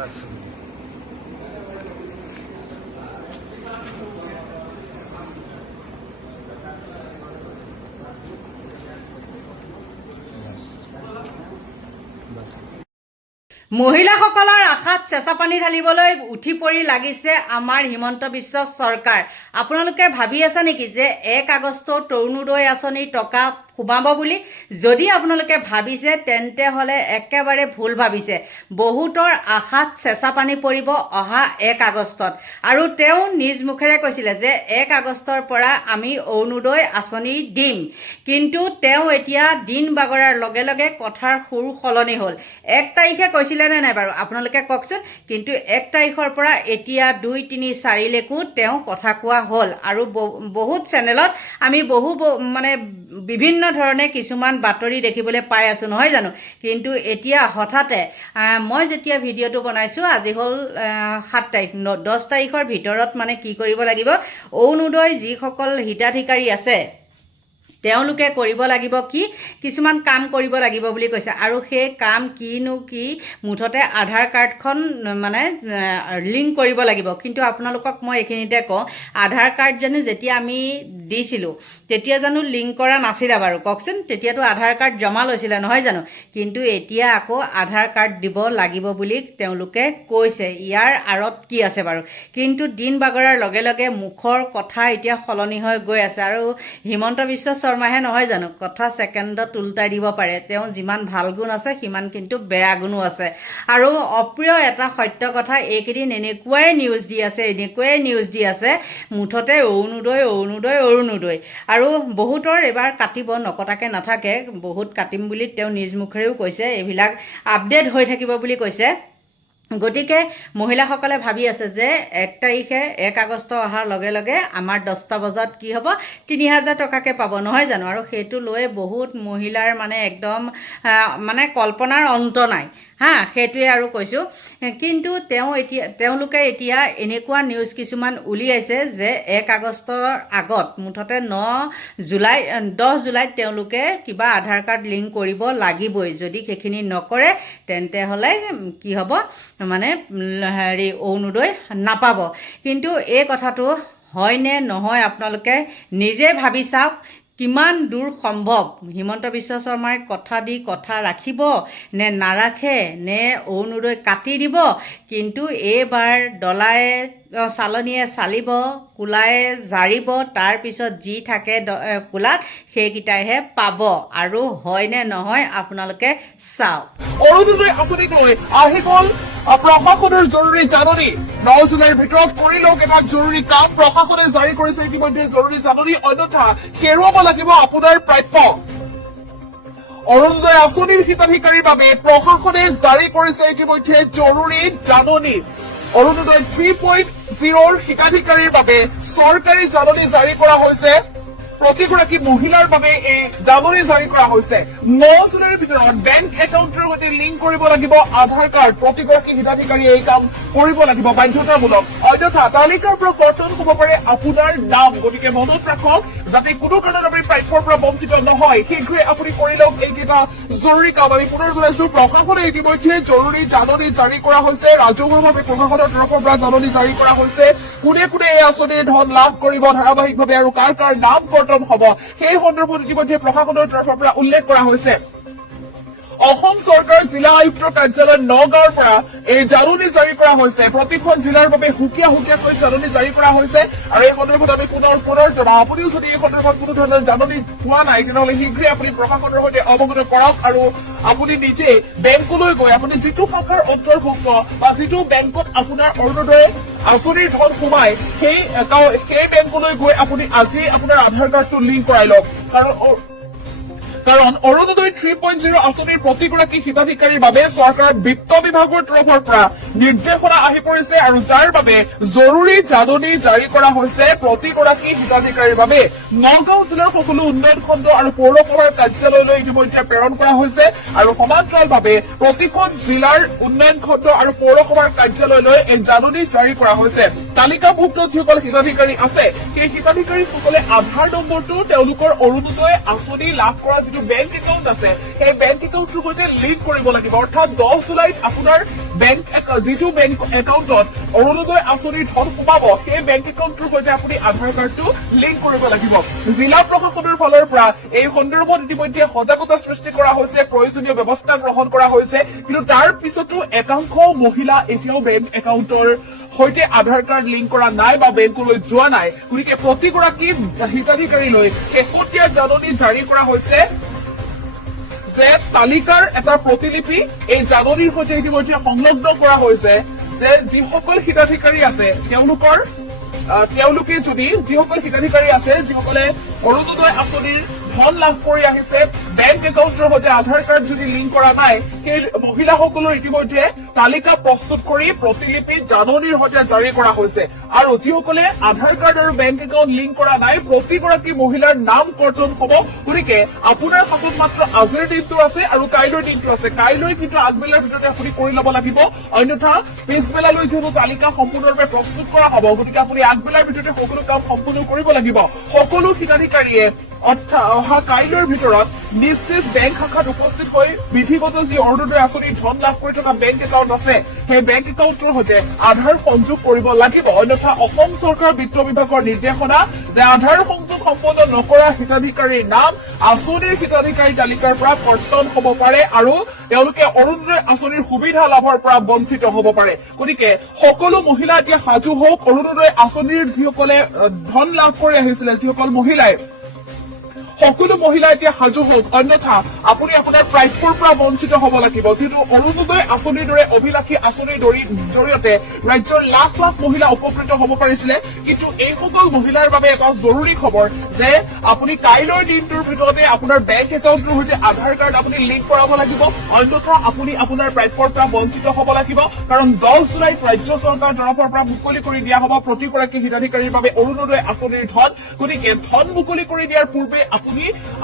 ৰাখছে। মহিলাসকলৰ আশাত চেঁচা পানী ঢালিবলৈ উঠি পৰি লাগিছে আমাৰ হিমন্ত বিশ্ব চৰকাৰ। আপোনালোকে ভাবি আছে নেকি যে 1 আগষ্ট তৰুণোদয় আঁচনিৰ টকা সোমাব বুলি? যদি আপোনালোকে ভাবিছে তেন্তে হ'লে একেবাৰে ভুল ভাবিছে। বহুতৰ আশাত চেঁচা পানী পৰিব অহা 1 আগষ্টত, আৰু তেওঁ নিজ মুখেৰে কৈছিলে যে 1 আগষ্টৰ পৰা আমি অৰুণোদয় আঁচনি দিম। কিন্তু তেওঁ এতিয়া দিন বাগৰাৰ লগে লগে কথাৰ সুৰ সলনি হ'ল। 1 তাৰিখে কৈছিলে নে নাই বাৰু আপোনালোকে কওকচোন? কিন্তু 1 তাৰিখৰ পৰা এতিয়া 2, 3, 4 লৈকো তেওঁ কথা কোৱা হ'ল। আৰু বহুত চেনেলত আমি মানে বিভিন্ন ধৰণে কিছুমান বাতৰি দেখিবলৈ পাই আছোঁ, নহয় জানো? কিন্তু এতিয়া হঠাতে মই যেতিয়া ভিডিঅ'টো বনাইছোঁ, আজি হ'ল 7 তাৰিখ, 10 তাৰিখৰ ভিতৰত মানে কি কৰিব লাগিব, অৰুণোদয় যিসকল হিতাধিকাৰী আছে তেওঁলোকে কৰিব লাগিব কি, কিছুমান কাম কৰিব লাগিব বুলি কৈছে। আৰু সেই কাম কিনো কি, মুঠতে আধাৰ কাৰ্ডখন মানে লিংক কৰিব লাগিব। কিন্তু আপোনালোকক মই এইখিনিতে কওঁ, আধাৰ কাৰ্ড জানো যেতিয়া আমি দিছিলোঁ তেতিয়া জানো লিংক কৰা নাছিলে বাৰু? কওকচোন, তেতিয়াতো আধাৰ কাৰ্ড জমা লৈছিলে, নহয় জানো? কিন্তু এতিয়া আকৌ আধাৰ কাৰ্ড দিব লাগিব বুলি তেওঁলোকে কৈছে। ইয়াৰ আঁৰত কি আছে বাৰু? কিন্তু দিন বাগৰাৰ লগে লগে মুখৰ কথা এতিয়া সলনি হৈ গৈ আছে। আৰু হিমন্ত বিশ্ব শৰ্মাহে নহয় জানো কথা ছেকেণ্ডত উল্টাই দিব পাৰে। তেওঁ যিমান ভাল গুণ আছে সিমান কিন্তু বেয়া গুণো আছে। আৰু অপ্ৰিয় এটা সত্য কথা, এইকেইদিন এনেকুৱাই নিউজ দি আছে মুঠতে অৰুণোদয় অৰুণোদয় অৰুণোদয়। আৰু বহুতৰ এইবাৰ কাটিব, নকটাকে নাথাকে, বহুত কাটিম বুলি তেওঁ নিজ মুখেৰেও কৈছে, এইবিলাক আপডেট হৈ থাকিব বুলি কৈছে। গতিকে মহিলাসকলে ভাবি আছে যে 1 তাৰিখে 1 আগষ্ট অহাৰ লগে লগে আমাৰ 10টা বজাত কি হ'ব, 3000 টকাকৈ পাব, নহয় জানো? আৰু সেইটো লৈ বহুত মহিলাৰ মানে একদম মানে কল্পনাৰ অন্ত নাই সেইটোৱে আৰু কৈছোঁ। কিন্তু তেওঁলোকে এতিয়া এনেকুৱা নিউজ কিছুমান উলিয়াইছে যে 1 আগষ্টৰ আগত মুঠতে 10 জুলাইত তেওঁলোকে কিবা আধাৰ কাৰ্ড লিংক কৰিব লাগিবই। যদি সেইখিনি নকৰে তেন্তে হ'লে কি হ'ব, মানে অৰুণোদয় নাপাব। কিন্তু এই কথাটো হয়নে নহয় আপোনালোকে নিজে ভাবি চাওক, কিমান দূৰ সম্ভৱ? হিমন্ত বিশ্ব শৰ্মাই কথা দি কথা ৰাখিব নে নাৰাখে, নে অৰুণোদয় কাটি দিব? কিন্তু এইবাৰ ডলাৰে চালনীয়ে চালিব, কোলায়ে জাৰিব, তাৰপিছত যি থাকে কোলাত সেইকেইটাইহে পাব। আৰু হয়নে নহয় আপোনালোকে চাওক। অৰুণোদয় আঁচনিক লৈ আহি গ'ল প্ৰশাসনৰ জৰুৰী জাননী। 9 জুলাইৰ ভিতৰত কৰি লওক এটা জৰুৰী কাম। প্ৰশাসনে জাৰি কৰিছে ইতিমধ্যে জৰুৰী জাননী, অন্যথা হেৰুৱাব লাগিব আপোনাৰ প্ৰাপ্য। অৰুণোদয় আঁচনিৰ হিতাধিকাৰীৰ বাবে প্ৰশাসনে জাৰি কৰিছে ইতিমধ্যে জৰুৰী জাননী। অৰুণোদয় 3.0ৰ হিতাধিকাৰীৰ বাবে চৰকাৰী জাননী জাৰি কৰা হৈছে। প্ৰতিগৰাকী মহিলাৰ বাবে এই জাননী জাৰি কৰা হৈছে। 9 জুলাইৰ ভিতৰত বেংক একাউণ্টৰ সৈতে লিংক কৰিব লাগিব আধাৰ কাৰ্ড। প্ৰতিগৰাকী হিতাধিকাৰীয়ে এই কাম কৰিব লাগিব, বাধ্যতামূলক। অন্যথা তালিকাৰ পৰা কৰ্তন হ'ব পাৰে আপোনাৰ নাম। গতিকে মনত ৰাখক, যাতে কোনো কাৰণত আপুনি প্ৰাপ্যৰ পৰা বঞ্চিত নহয়, শীঘ্ৰে আপুনি কৰি লওক এইকেইটা জৰুৰী কাম। আমি পুনৰ জনাইছো, প্ৰশাসনে ইতিমধ্যে জৰুৰী জাননী জাৰি কৰা হৈছে। ৰাজহুৱাভাৱে প্ৰশাসনৰ তৰফৰ পৰা জাননী জাৰি কৰা হৈছে। কোনে কোনে এই আঁচনিৰ ধন লাভ কৰিব ধাৰাবাহিকভাৱে আৰু কাৰ কাৰ নাম কৰ্তন হ'ব, সেই সন্দৰ্ভত ইতিমধ্যে প্ৰশাসনৰ তৰফৰ পৰা উল্লেখ কৰা হৈছে। অসম চৰকাৰ জিলা আয়ুক্তৰ কাৰ্যালয় নগাঁৱৰ পৰা এই জাননী জাৰি কৰা হৈছে। প্ৰতিখন জিলাৰ বাবে সুকীয়া সুকীয়াকৈ জাননী জাৰি কৰা হৈছে। আৰু এই সন্দৰ্ভত আমি পুনৰ জনাওঁ, আপুনিও যদি এই সন্দৰ্ভত কোনো ধৰণৰ জাননী পোৱা নাই তেনেহ'লে শীঘ্ৰে আপুনি প্ৰশাসনৰ সৈতে অৱগত কৰক। আৰু আপুনি নিজে বেংকলৈ গৈ আপুনি যিটো শাখাৰ অন্তৰ্ভুক্ত বা যিটো বেংকত আপোনাৰ অৰুণোদয় আঁচনিৰ ধন সোমাই, সেই বেংকলৈ গৈ আপুনি আজি আপোনাৰ আধাৰ কাৰ্ডটো লিংক কৰাই লওক। কাৰণ অৰুণোদয় 3.0 আঁচনিৰ প্ৰতিগৰাকী হিতাধিকাৰীৰ বাবে চৰকাৰৰ বিত্ত বিভাগৰ তৰফৰ পৰা নিৰ্দেশনা আহি পৰিছে, আৰু যাৰ বাবে জৰুৰী জাননী জাৰি কৰা হৈছে প্ৰতিগৰাকী হিতাধিকাৰীৰ বাবে। নগাঁও জিলাৰ সকলো উন্নয়ন খণ্ড আৰু পৌৰসভাৰ কাৰ্যালয়লৈ ইতিমধ্যে প্ৰেৰণ কৰা হৈছে। আৰু সমান্তৰালভাৱে প্ৰতিখন জিলাৰ উন্নয়ন খণ্ড আৰু পৌৰসভাৰ কাৰ্যালয়লৈ এই জাননী জাৰি কৰা হৈছে। তালিকাভুক্ত যিসকল হিতাধিকাৰী আছে, সেই হিতাধিকাৰীসকলে আধাৰ নম্বৰটো তেওঁলোকৰ অৰুণোদয় আঁচনি লাভ কৰা যিটো বেংক একাউণ্ট আছে সেই বেংক একাউণ্টটোৰ সৈতে লিংক কৰিব লাগিব অৰ্থাৎ 10 জুলাইত আপোনাৰ যিটো বেংক একাউণ্টত অৰুণোদয় আঁচনিৰ ধন সোমাব সেই বেংক একাউণ্টটোৰ সৈতে আপুনি আধাৰ কাৰ্ডটো লিংক কৰিব লাগিব জিলা প্ৰশাসনৰ ফালৰ পৰা এই সন্দৰ্ভত ইতিমধ্যে সজাগতা সৃষ্টি কৰা হৈছে প্ৰয়োজনীয় ব্যৱস্থা গ্ৰহণ কৰা হৈছে কিন্তু তাৰ পিছতো একাংশ মহিলা এতিয়াও বেংক একাউণ্টৰ সৈতে আধাৰ কাৰ্ড লিংক কৰা নাই বা বেংকলৈ যোৱা নাই গতিকে প্ৰতিগৰাকী হিতাধিকাৰীলৈ শেহতীয়া জাননী জাৰি কৰা হৈছে যে তালিকাৰ এটা প্ৰতিলিপি এই জাননীৰ সৈতে ইতিমধ্যে সংলগ্ন কৰা হৈছে যে যিসকল হিতাধিকাৰী আছে তেওঁলোকে যদি যিসকল হিতাধিকাৰী আছে যিসকলে অৰুণোদয় আঁচনিৰ ধন লাভ কৰি আহিছে বেংক একাউণ্টৰ সৈতে আধাৰ কাৰ্ড যদি লিংক কৰা নাই সেই মহিলাসকলৰ ইতিমধ্যে তালিকা প্ৰস্তুত কৰি প্ৰতিলিপি জাননীৰ সৈতে জাৰি কৰা হৈছে আৰু যিসকলে আধাৰ কাৰ্ড আৰু বেংক একাউণ্ট লিংক কৰা নাই প্ৰতিগৰাকী মহিলাৰ নাম কৰ্তন হ'ব গতিকে আপোনাৰ হাতত মাত্ৰ আজিৰ দিনটো আছে আৰু কাইলৈৰ দিনটো আছে কাইলৈ কিন্তু আগবেলাৰ ভিতৰতে আপুনি কৰি ল'ব লাগিব অন্যথা পিছবেলালৈ যিহেতু তালিকা সম্পূৰ্ণৰূপে প্ৰস্তুত কৰা হ'ব গতিকে আপুনি আগবেলাৰ ভিতৰতে সকলো কাম সম্পূৰ্ণ কৰিব লাগিব সকলো হিতাধিকাৰীয়ে অহা কাইলৈৰ ভিতৰত নিজ নিজ বেংক শাখাত উপস্থিত হৈ বিধিগত যি অৰুণোদয় আঁচনিৰ ধন লাভ কৰি থকা বেংক একাউণ্ট আছে সেই বেংক একাউণ্টৰ সৈতে আধাৰ সংযোগ কৰিব লাগিব অন্যথা অসম চৰকাৰ বিত্ত বিভাগৰ নিৰ্দেশনা যে আধাৰ সংযোগ সম্পন্ন নকৰা হিতাধিকাৰীৰ নাম আঁচনিৰ হিতাধিকাৰী তালিকাৰ পৰা কৰ্তন হ'ব পাৰে আৰু তেওঁলোকে অৰুণোদয় আঁচনিৰ সুবিধা লাভৰ পৰা বঞ্চিত হ'ব পাৰে গতিকে সকলো মহিলা এতিয়া সাজু হওক অৰুণোদয় আঁচনিৰ যিসকলে ধন লাভ কৰি আহিছিলে যিসকল মহিলাই সকলো মহিলা এতিয়া সাজু হওক অন্যথা আপুনি আপোনাৰ প্ৰাপ্যৰ পৰা বঞ্চিত হ'ব লাগিব যিটো অৰুণোদয় আঁচনিৰ দৰে অভিলাষী আঁচনিৰ জৰিয়তে ৰাজ্যৰ লাখ লাখ মহিলা উপকৃত হ'ব পাৰিছিলে কিন্তু এইসকল মহিলাৰ বাবে এটা জৰুৰী খবৰ যে আপুনি কাইলৈৰ দিনটোৰ ভিতৰতে আপোনাৰ বেংক একাউণ্টৰ সৈতে আধাৰ কাৰ্ড আপুনি লিংক কৰাব লাগিব অন্যথা আপুনি আপোনাৰ প্ৰাপ্যৰ পৰা বঞ্চিত হ'ব লাগিব কাৰণ 10 জুলাইত ৰাজ্য চৰকাৰৰ তৰফৰ পৰা মুকলি কৰি দিয়া হ'ব প্ৰতিগৰাকী হিতাধিকাৰীৰ বাবে অৰুণোদয় আঁচনিৰ ধন গতিকে ধন মুকলি কৰি দিয়াৰ পূৰ্বে আপুনি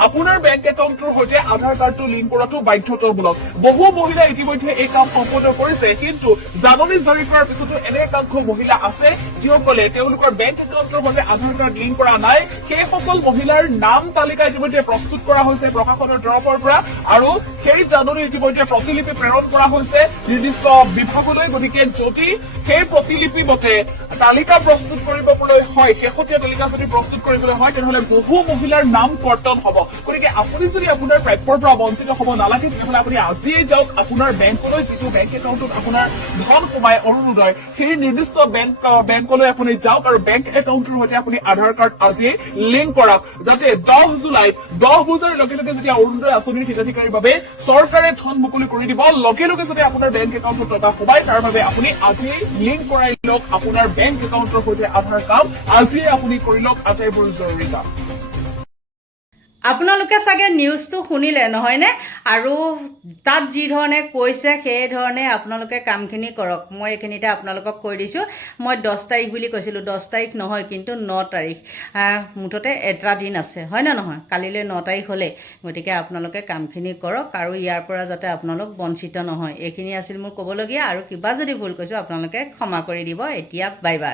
আপোনাৰ বেংক একাউণ্টৰ সৈতে আধাৰ কাৰ্ডটো লিংক কৰাটো বাধ্যতামূলক বহু মহিলাই ইতিমধ্যে এই কাম সম্পন্ন কৰিছে কিন্তু জাননী জাৰি কৰাৰ পিছতো এনে একাংশ মহিলা আছে যিসকলে তেওঁলোকৰ বেংক একাউণ্টৰ সৈতে আধাৰ কাৰ্ড লিংক কৰা নাই সেইসকল মহিলাৰ নাম তালিকা ইতিমধ্যে প্ৰস্তুত কৰা হৈছে প্ৰশাসনৰ তৰফৰ পৰা আৰু সেই জাননী ইতিমধ্যে প্ৰতিলিপি প্ৰেৰণ কৰা হৈছে নিৰ্দিষ্ট বিভাগলৈ গতিকে যদি সেই প্ৰতিলিপি মতে তালিকা প্ৰস্তুত কৰিবলৈ হয় শেহতীয়া তালিকা যদি প্ৰস্তুত কৰিবলৈ হয় তেনেহলে বহু মহিলাৰ নাম কৰ্তন হ'ব গতিকে আপুনি যদি আপোনাৰ প্ৰাপ্যৰ পৰা বঞ্চিত হ'ব নালাগে তেতিয়াহ'লে আপুনি আজিয়ে যাওক আপোনাৰ বেংকলৈ যিটো বেংক একাউণ্টত আপোনাৰ ধন সোমাই অৰুণোদয় সেই নিৰ্দিষ্ট বেংকলৈ আপুনি যাওক আৰু বেংক একাউণ্টৰ সৈতে আপুনি আধাৰ কাৰ্ড আজিয়ে লিংক কৰক যাতে 10 জুলাইত 10 বজাৰ লগে লগে যেতিয়া অৰুণোদয় আঁচনিৰ হিতাধিকাৰীৰ বাবে চৰকাৰে ধন মুকলি কৰি দিব লগে লগে যদি আপোনাৰ বেংক একাউণ্টত টকা সোমাই তাৰ বাবে আপুনি আজিয়ে লিংক কৰাই লওক আপোনাৰ বেংক একাউণ্টৰ সৈতে আধাৰ কাম আজিয়ে আপুনি কৰি লওক আটাইবোৰ জৰুৰী কাম আপোনালোকে চাগে নিউজটো শুনিলে নহয়নে আৰু তাত যি ধৰণে কৈছে সেই ধৰণে আপোনালোকে কামখিনি কৰক মই এইখিনিতে আপোনালোকক কৈ দিছোঁ মই 10 তাৰিখ বুলি কৈছিলোঁ 10 তাৰিখ নহয় কিন্তু 9 তাৰিখ মুঠতে এটা দিন আছে হয় না নহয় কালিলৈ 9 তাৰিখ হ'লে গতিকে আপোনালোকে কামখিনি কৰক আৰু ইয়াৰ পৰা যাতে আপোনালোক বঞ্চিত নহয় এইখিনি আছিল মোৰ ক'বলগীয়া আৰু কিবা যদি ভুল কৈছোঁ আপোনালোকে ক্ষমা কৰি দিব এতিয়া বাই বাই